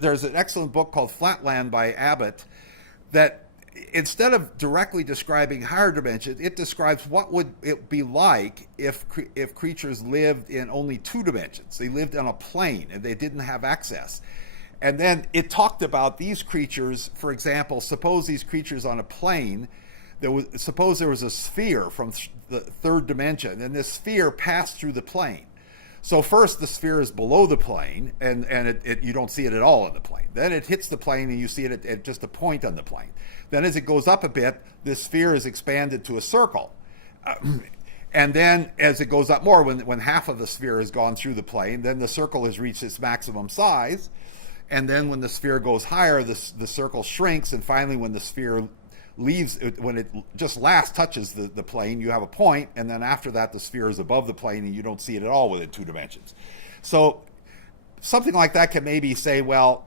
There's an excellent book called Flatland by Abbott that instead of directly describing higher dimensions, it describes what would it be like if creatures lived in only two dimensions. They lived on a plane and they didn't have access. And then it talked about these creatures, for example, suppose these creatures on a plane, suppose there was a sphere from the third dimension, and this sphere passed through the plane. So first the sphere is below the plane, and you don't see it at all on the plane. Then it hits the plane and you see it at just a point on the plane. Then as it goes up a bit, this sphere is expanded to a circle. And then as it goes up more, when half of the sphere has gone through the plane, then the circle has reached its maximum size. And then when the sphere goes higher, the circle shrinks, and finally when the sphere leaves, when it just last touches the plane, you have a point, and then after that the sphere is above the plane and you don't see it at all within two dimensions. So something like that can maybe say, well,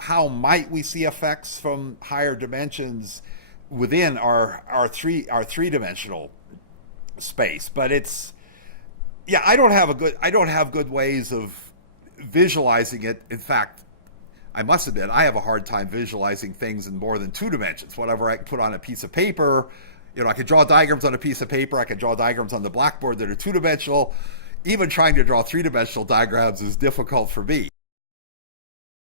how might we see effects from higher dimensions within our three-dimensional space? But I don't have good ways of visualizing it. In fact, I must admit, I have a hard time visualizing things in more than two dimensions. Whatever I can put on a piece of paper, I could draw diagrams on a piece of paper, I could draw diagrams on the blackboard that are two-dimensional. Even trying to draw three-dimensional diagrams is difficult for me.